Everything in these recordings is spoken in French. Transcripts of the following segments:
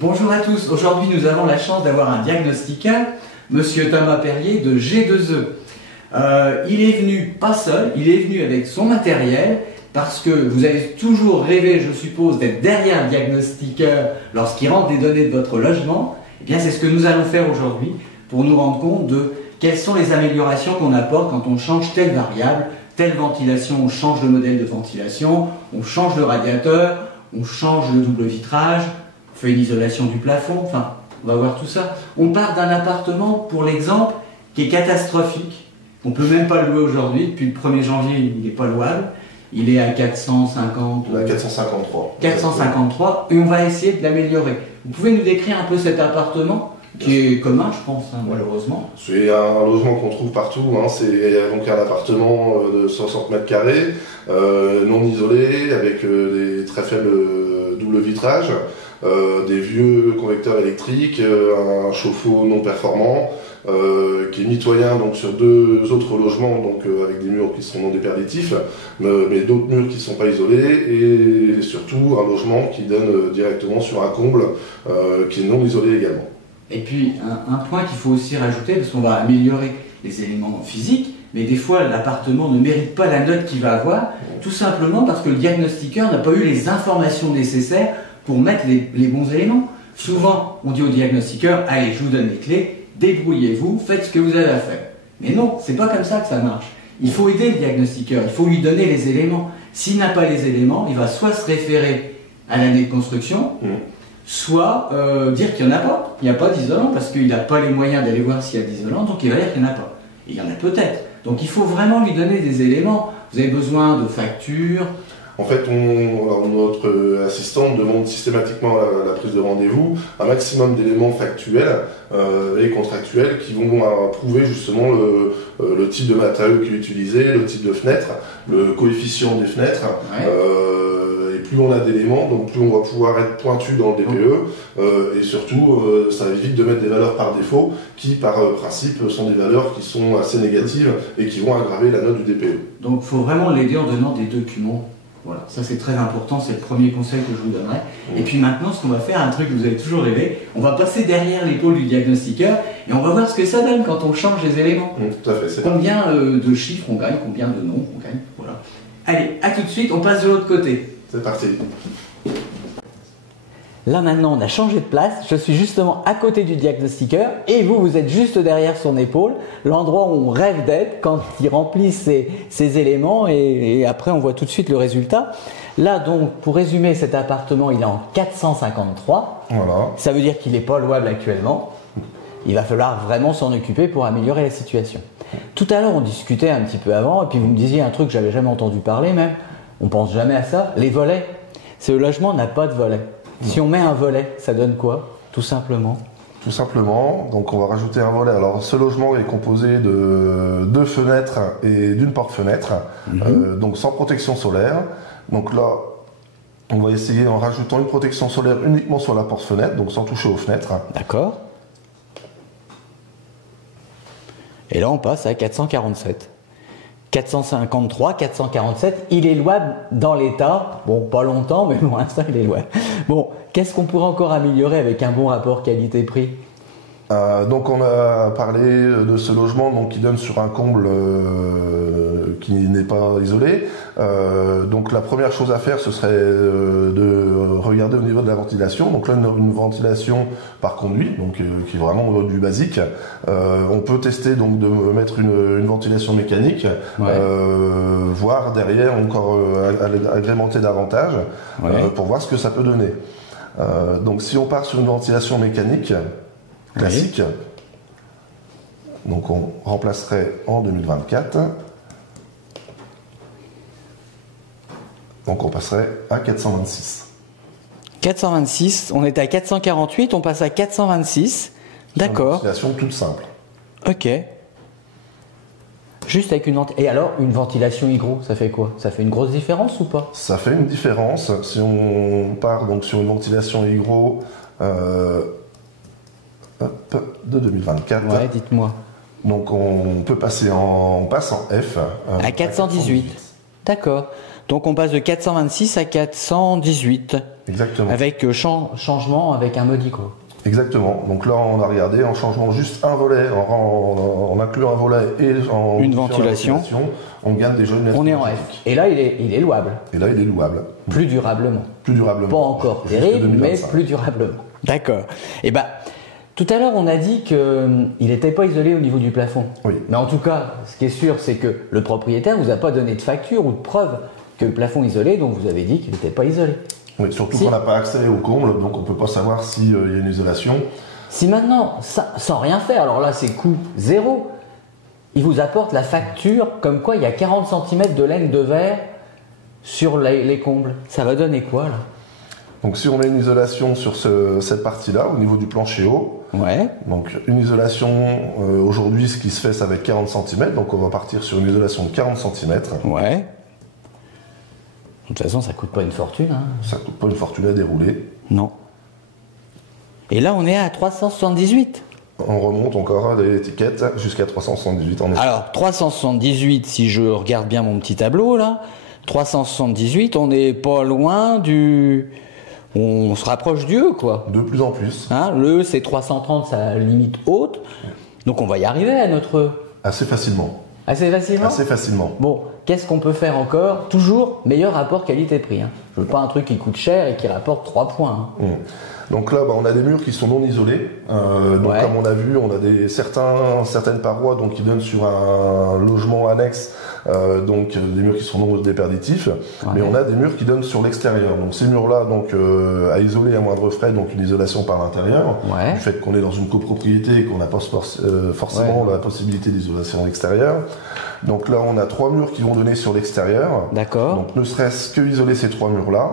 Bonjour à tous, aujourd'hui nous avons la chance d'avoir un diagnostiqueur, Monsieur Thomas Perrier de G2E. Il est venu pas seul, il est venu avec son matériel parce que vous avez toujours rêvé, je suppose, d'être derrière le diagnostiqueur lorsqu'il rentre des données de votre logement. Et bien c'est ce que nous allons faire aujourd'hui pour nous rendre compte de quelles sont les améliorations qu'on apporte quand on change telle variable, telle ventilation, on change le modèle de ventilation, on change le radiateur, on change le double vitrage, on fait une isolation du plafond, enfin, on va voir tout ça. On part d'un appartement, pour l'exemple, qui est catastrophique. On ne peut même pas le louer aujourd'hui, depuis le 1er janvier, il n'est pas louable. Il est à 450... 453. 453, et on va essayer de l'améliorer. Vous pouvez nous décrire un peu cet appartement qui est commun, je pense, hein, malheureusement. C'est un logement qu'on trouve partout. Hein. C'est donc un appartement de 60 mètres carrés, non isolé, avec des très faibles double vitrage, des vieux convecteurs électriques, un chauffe-eau non performant, qui est mitoyen donc sur deux autres logements, donc avec des murs qui sont non déperditifs, mais d'autres murs qui ne sont pas isolés, et surtout un logement qui donne directement sur un comble qui est non isolé également. Et puis, un point qu'il faut aussi rajouter, parce qu'on va améliorer les éléments physiques, mais des fois, l'appartement ne mérite pas la note qu'il va avoir, tout simplement parce que le diagnostiqueur n'a pas eu les informations nécessaires pour mettre les bons éléments. Souvent, on dit au diagnostiqueur, allez, je vous donne les clés, débrouillez-vous, faites ce que vous avez à faire. Mais non, c'est pas comme ça que ça marche. Il faut aider le diagnostiqueur, il faut lui donner les éléments. S'il n'a pas les éléments, il va soit se référer à l'année de construction, soit dire qu'il n'y en a pas. Il n'y a pas d'isolant parce qu'il n'a pas les moyens d'aller voir s'il y a d'isolant, donc il va dire qu'il n'y en a pas. Et il y en a peut-être. Donc il faut vraiment lui donner des éléments. Vous avez besoin de factures. En fait, notre assistant demande systématiquement à la prise de rendez-vous un maximum d'éléments factuels et contractuels qui vont prouver justement le type de matériau qui est utilisé, le type de fenêtre, le coefficient des fenêtres. Ouais. Et plus on a d'éléments, donc plus on va pouvoir être pointu dans le DPE, et surtout ça évite de mettre des valeurs par défaut qui par principe sont des valeurs qui sont assez négatives et qui vont aggraver la note du DPE. Donc il faut vraiment l'aider en donnant des documents. Voilà, ça c'est très important, c'est le premier conseil que je vous donnerai. Et puis maintenant, ce qu'on va faire, un truc que vous avez toujours rêvé, on va passer derrière l'épaule du diagnostiqueur et on va voir ce que ça donne quand on change les éléments. Tout à fait. Combien de chiffres on gagne, combien de noms on gagne. Voilà. Allez, à tout de suite, on passe de l'autre côté. C'est parti. Là maintenant, on a changé de place. Je suis justement à côté du diagnostiqueur et vous, vous êtes juste derrière son épaule, l'endroit où on rêve d'être quand il remplit ses éléments et après on voit tout de suite le résultat. Là donc, pour résumer, cet appartement, il est en 453. Voilà. Ça veut dire qu'il n'est pas louable actuellement. Il va falloir vraiment s'en occuper pour améliorer la situation. Tout à l'heure, on discutait un petit peu avant et puis vous me disiez un truc que j'avais jamais entendu parler même. On pense jamais à ça. Les volets. Ce logement n'a pas de volets. Si on met un volet, ça donne quoi? Tout simplement. Tout simplement, donc on va rajouter un volet. Alors ce logement est composé de 2 fenêtres et d'une porte-fenêtre, donc sans protection solaire. Donc là, on va essayer en rajoutant une protection solaire uniquement sur la porte-fenêtre, donc sans toucher aux fenêtres. D'accord. Et là, on passe à 447. 453, 447, il est louable dans l'état. Bon, pas longtemps, mais pour l'instant, il est louable. Bon, qu'est-ce qu'on pourrait encore améliorer avec un bon rapport qualité-prix ? Donc on a parlé de ce logement donc, qui donne sur un comble qui n'est pas isolé. Donc la première chose à faire, ce serait de regarder au niveau de la ventilation. Donc là, une ventilation par conduit, donc qui est vraiment du basique. On peut tester donc de mettre une ventilation mécanique, voire derrière encore agrémenter davantage pour voir ce que ça peut donner. Donc si on part sur une ventilation mécanique classique, donc on remplacerait en 2024, donc on passerait à 426. 426, on était à 448, on passe à 426, d'accord. Une ventilation toute simple. Ok. Juste avec et alors, une ventilation hygromécanique, ça fait quoi? Ça fait une grosse différence ou pas? Ça fait une différence. Si on part donc sur une ventilation hygromécanique de 2024. Ouais, dites-moi. Donc on peut passer on passe en F. À 418. D'accord. Donc on passe de 426 à 418. Exactement. Avec changement avec un modico. Exactement. Donc là, on a regardé en changeant juste un volet, en incluant un volet et en une ventilation, on gagne déjà une lettre. On est en F. Et là, il est louable. Et là, il est louable. Plus durablement. Plus durablement. Pas encore terrible, mais plus durablement. D'accord. Et ben, tout à l'heure, on a dit qu'il n'était pas isolé au niveau du plafond. Oui. Mais en tout cas, ce qui est sûr, c'est que le propriétaire ne vous a pas donné de facture ou de preuve que le plafond isolé, donc vous avez dit qu'il n'était pas isolé. Oui, surtout qu'on n'a pas accès au comble, donc on ne peut pas savoir s'il y a une isolation. Si maintenant, sans rien faire, alors là c'est coût zéro, il vous apporte la facture comme quoi il y a 40 cm de laine de verre sur les combles, ça va donner quoi là? Donc si on met une isolation sur cette partie-là, au niveau du plancher haut, ouais. Donc une isolation, aujourd'hui ce qui se fait c'est avec 40 cm, donc on va partir sur une isolation de 40 cm. Ouais. De toute façon, ça coûte pas une fortune. Hein. Ça coûte pas une fortune à dérouler. Non. Et là, on est à 378. On remonte encore à l'étiquette jusqu'à 378 en effet. Alors, 378, si je regarde bien mon petit tableau, là, 378, on n'est pas loin du... On se rapproche du E, quoi. De plus en plus. Hein, le E, c'est 330, sa limite haute. Donc, on va y arriver à notre E. Assez facilement. Assez facilement? Assez facilement. Bon, qu'est-ce qu'on peut faire encore? Toujours meilleur rapport qualité-prix. Hein. Je veux pas un truc qui coûte cher et qui rapporte 3 points. Hein. Donc là, on a des murs qui sont non isolés. Donc comme on a vu, on a certaines parois donc, qui donnent sur un logement annexe, donc des murs qui sont non déperditifs. Mais on a des murs qui donnent sur l'extérieur. Donc ces murs-là, donc à isoler à moindre frais, donc une isolation par l'intérieur. Du fait qu'on est dans une copropriété et qu'on n'a pas forcément la possibilité d'isolation extérieure. Donc là, on a 3 murs qui vont donner sur l'extérieur. D'accord. Donc ne serait-ce que isoler ces 3 murs-là.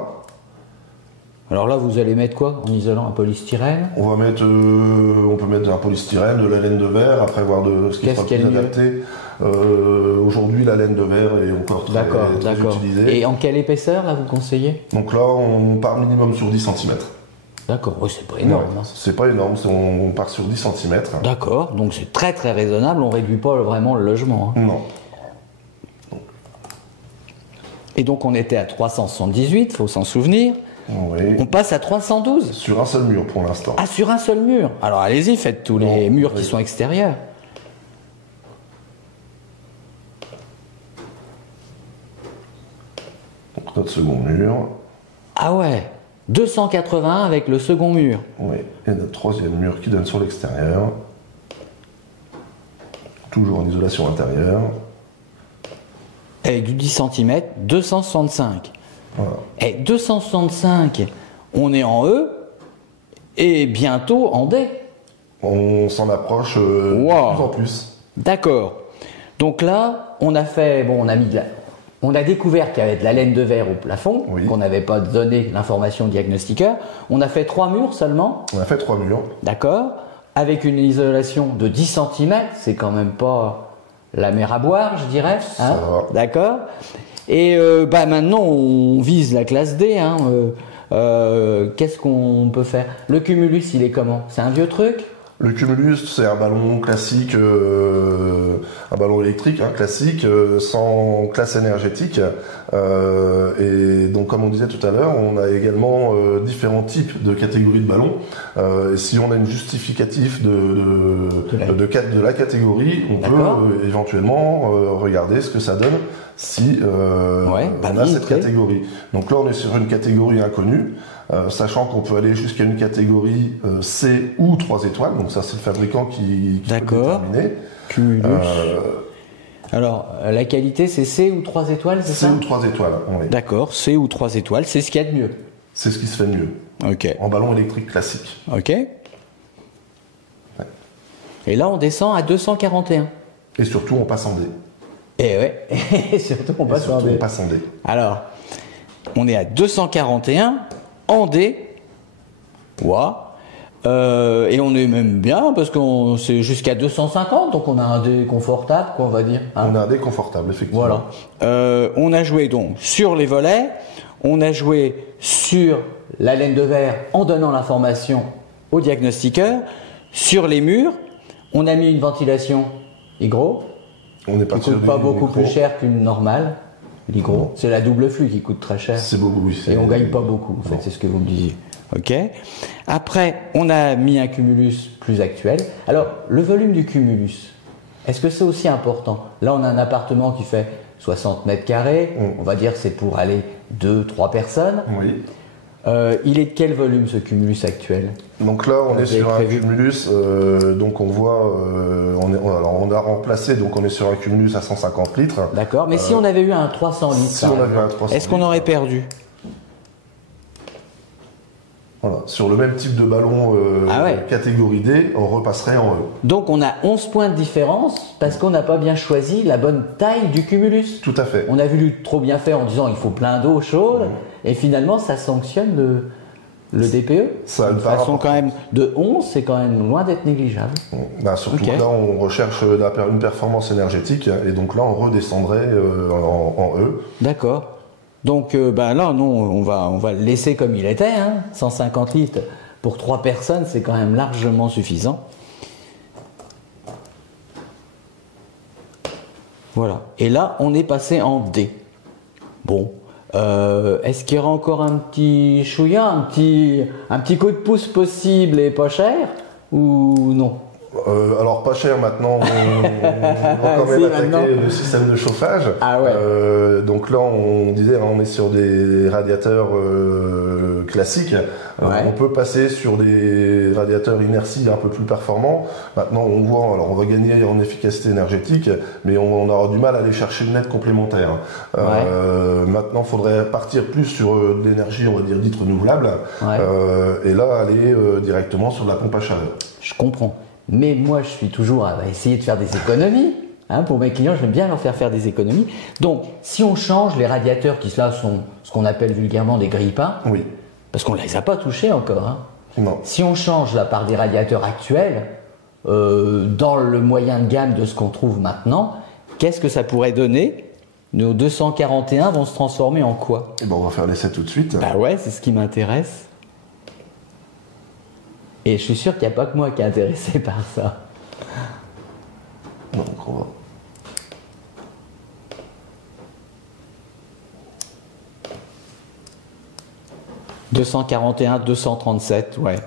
Alors là, vous allez mettre quoi en isolant? Un polystyrène? On va mettre, on peut mettre un polystyrène, de la laine de verre, après voir ce qui sera plus adapté. Aujourd'hui, la laine de verre est encore très utilisée. Et en quelle épaisseur, là, vous conseillez? Donc là, on part minimum sur 10 cm. D'accord, oui, c'est pas énorme. Non, c'est pas énorme, on part sur 10 cm. D'accord, donc c'est très très raisonnable, on réduit pas vraiment le logement. Hein. Non. Et donc on était à 378, faut s'en souvenir. Oui. On passe à 312. Sur un seul mur pour l'instant. Ah, sur un seul mur. Alors allez-y, faites tous les murs qui sont extérieurs. Donc notre second mur. Ah ouais, 281 avec le second mur. Oui, et notre troisième mur qui donne sur l'extérieur. Toujours en isolation intérieure. Avec du 10 cm, 265. Voilà. Et 265, on est en E et bientôt en D. On s'en approche de plus en plus. D'accord. Donc là, on a fait, on a découvert qu'il y avait de la laine de verre au plafond, qu'on n'avait pas donné l'information au diagnostiqueur. On a fait 3 murs seulement. On a fait 3 murs. D'accord. Avec une isolation de 10 cm, c'est quand même pas la mer à boire, je dirais. Ça va. D'accord. Et maintenant, on vise la classe D. Hein, qu'est-ce qu'on peut faire? Le cumulus, il est comment? C'est un vieux truc? Le cumulus, c'est un ballon classique, un ballon électrique classique, sans classe énergétique. Et donc, comme on disait tout à l'heure, on a également différents types de catégories de ballons. Et si on a une justificatif de la catégorie, on peut éventuellement regarder ce que ça donne si on a cette catégorie. Donc là, on est sur une catégorie inconnue. Sachant qu'on peut aller jusqu'à une catégorie C ou 3 étoiles, donc ça c'est le fabricant qui peut déterminer. Cumulus. Alors, la qualité c'est C ou 3 étoiles, c'est ça? C ou 3 étoiles, oui. D'accord, C ou 3 étoiles, c'est ce qu'il y a de mieux. C'est ce qui se fait de mieux. Ok. En ballon électrique classique. Ok. Ouais. Et là on descend à 241. Et surtout on passe en D. Et ouais, et surtout on passe en D. Alors, on est à 241. En D, et on est même bien parce qu'on c'est jusqu'à 250, donc on a un D confortable, quoi, on va dire. Hein. On a un D confortable, effectivement. Voilà. On a joué donc sur les volets, on a joué sur la laine de verre en donnant l'information au diagnostiqueur, sur les murs, on a mis une ventilation hygro, on est qui coûte pas beaucoup plus cher qu'une normale. l'hygro. C'est la double flux qui coûte très cher. C'est beaucoup, oui. Et on gagne pas beaucoup, en fait, c'est ce que vous me disiez. Ok. Après, on a mis un cumulus plus actuel. Alors, le volume du cumulus, est-ce que c'est aussi important? Là, on a un appartement qui fait 60 mètres carrés. On va dire que c'est pour aller 2-3 personnes. Oui. Il est de quel volume ce cumulus actuel? Donc là, on est sur un cumulus, donc on voit, on a remplacé, donc on est sur un cumulus à 150 litres. D'accord, mais si on avait eu un 300 litres, si on avait un 300 est-ce qu'on aurait perdu? Voilà. Sur le même type de ballon catégorie D, on repasserait en E. Donc on a 11 points de différence parce qu'on n'a pas bien choisi la bonne taille du cumulus. Tout à fait. On a voulu trop bien faire en disant il faut plein d'eau chaude et finalement ça sanctionne le DPE. Ça a une façon quand même de 11, c'est quand même loin d'être négligeable. Surtout que là on recherche une performance énergétique et donc là on redescendrait en E. D'accord. Donc là, non, on va le laisser comme il était, 150 litres pour 3 personnes, c'est quand même largement suffisant. Voilà. Et là, on est passé en D. Bon, est-ce qu'il y aura encore un petit chouïa, un petit coup de pouce possible et pas cher ou non? Alors pas cher maintenant, on va quand même attaquer le système de chauffage. Ah ouais. Donc là on disait on est sur des radiateurs classiques. On peut passer sur des radiateurs inertie un peu plus performants. Maintenant on voit, alors on va gagner en efficacité énergétique, mais on aura du mal à aller chercher une aide complémentaire. Maintenant il faudrait partir plus sur de l'énergie, on va dire dite renouvelable, et là aller directement sur la pompe à chaleur. Je comprends. Mais moi, je suis toujours à essayer de faire des économies. Pour mes clients, j'aime bien leur faire des économies. Donc, si on change les radiateurs qui là sont ce qu'on appelle vulgairement des grille-pains, parce qu'on ne les a pas touchés encore. Non. Si on change là par des radiateurs actuels, dans le moyen de gamme de ce qu'on trouve maintenant, qu'est-ce que ça pourrait donner? Nos 241 vont se transformer en quoi? On va faire l'essai tout de suite. Bah ouais, c'est ce qui m'intéresse. Et je suis sûr qu'il n'y a pas que moi qui est intéressé par ça. Donc on va... « 241, 237, ouais.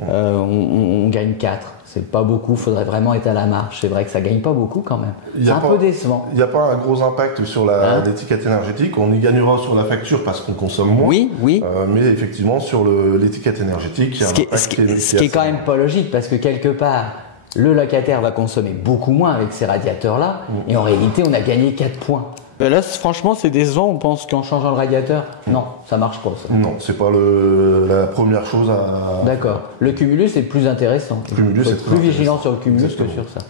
On gagne 4. C'est pas beaucoup, il faudrait vraiment être à la marge. C'est vrai que ça gagne pas beaucoup quand même. C'est un peu décevant. Il n'y a pas un gros impact sur l'étiquette énergétique. On y gagnera sur la facture parce qu'on consomme moins. Oui. Mais effectivement, sur l'étiquette énergétique, il y a un impact ce qui est quand même pas logique parce que quelque part, le locataire va consommer beaucoup moins avec ces radiateurs-là. Et en réalité, on a gagné 4 points. Là, franchement, c'est décevant. On pense qu'en changeant le radiateur, non, ça marche pas. Ça. Non, c'est pas la première chose à. D'accord. Le cumulus est plus intéressant. Il faut être plus vigilant sur le cumulus que sur ça.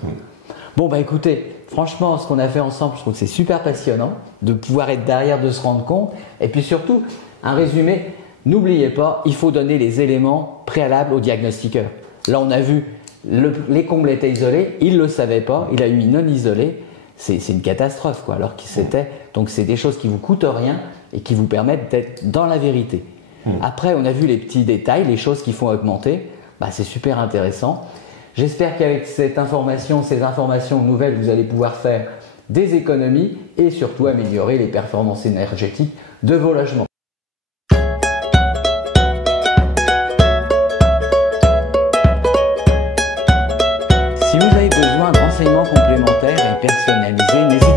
Bon, écoutez, franchement, ce qu'on a fait ensemble, je trouve que c'est super passionnant de pouvoir être derrière, de se rendre compte. Et puis surtout, un résumé, n'oubliez pas, il faut donner les éléments préalables au diagnostiqueur. Là, on a vu, les combles étaient isolés, il ne le savait pas, il a eu non isolé. C'est une catastrophe, quoi. Alors que donc c'est des choses qui vous coûtent rien et qui vous permettent d'être dans la vérité. Après, on a vu les petits détails, les choses qui font augmenter. C'est super intéressant. J'espère qu'avec ces informations nouvelles, vous allez pouvoir faire des économies et surtout améliorer les performances énergétiques de vos logements. Si vous avez besoin de renseignements complémentaires et personnalisés, n'hésitez pas